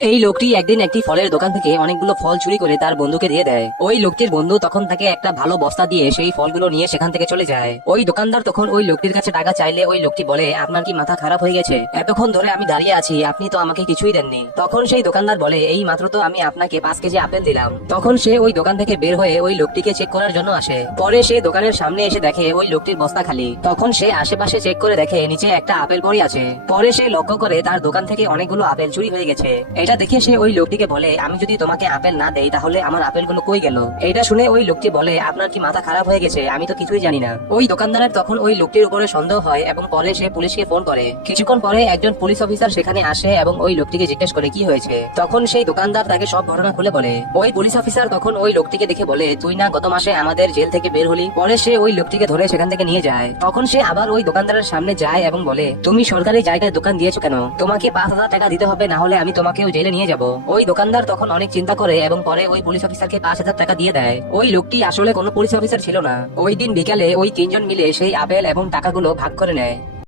এই লোকটি একদিন একটি ফলের দোকান থেকে অনেকগুলো ফল চুরি করে তার বন্ধুকে দিয়ে দেয়। ওই লোকটির বন্ধু তখন তাকে একটা ভালো বস্তা দিয়ে সেই ফলগুলো নিয়ে সেখান থেকে চলে যায়। ওই দোকানদার তখন ওই লোকটির কাছে টাকা চাইলে ওই লোকটি বলে, আপনার কি মাথা খারাপ হয়ে গেছে? এতক্ষণ ধরে আমি দাঁড়িয়ে আছি, আপনি তো আমাকে কিছুই দেননি। তখন সেই দোকানদার বলে, এই মাত্র তো আমি আপনাকে 5 কেজি আপেল দিলাম। তখন সে ওই দোকান থেকে বের হয়ে ওই লোকটিকে চেক করার জন্য আসে। পরে সে দোকানের সামনে এসে দেখে ওই লোকটির বস্তা খালি। তখন সে আশেপাশে চেক করে দেখে নিচে একটা আপেল পড়ে আছে। পরে সে লক্ষ্য করে তার দোকান থেকে অনেকগুলো আপেল চুরি হয়ে গেছে। এটা দেখে সে ওই লোকটিকে বলে, আমি যদি তোমাকে আপেল না দেই তাহলে আমার আপেলগুলো কই গেল? এটা শুনে ওই লোকটি বলে, আপনার কি মাথা খারাপ হয়ে গেছে? আমি তো কিছুই জানি না। ওই দোকানদারের তখন ওই লোকটির উপরে সন্দেহ হয় এবং পরে সে পুলিশকে ফোন করে। কিছুক্ষণ পরে একজন পুলিশ অফিসার সেখানে আসে এবং ওই লোকটিকে জিজ্ঞেস করে কি হয়েছে। তখন সেই দোকানদার তাকে সব ঘটনা খুলে বলে। ওই পুলিশ অফিসার তখন ওই লোকটিকে দেখে বলে, তুই না গত মাসে আমাদের জেল থেকে বের হলি? পরে সে ওই লোকটিকে ধরে সেখান থেকে নিয়ে যায়। তখন সে আবার ওই দোকানদারের সামনে যায় এবং বলে, তুমি সরকারি জায়গায় দোকান দিয়েছো কেন? তোমাকে 5,000 টাকা দিতে হবে, না হলে আমি তোমাকেও জেলে নিয়ে যাব। ওই দোকানদার তখন অনেক চিন্তা করে এবং পরে ওই পুলিশ অফিসারকে 5,000 টাকা দিয়ে দেয়। ওই লোকটি আসলে কোনো পুলিশ অফিসার ছিল না। ওই দিন বিকালে ওই তিনজন মিলে সেই আপেল এবং টাকাগুলো ভাগ করে নেয়।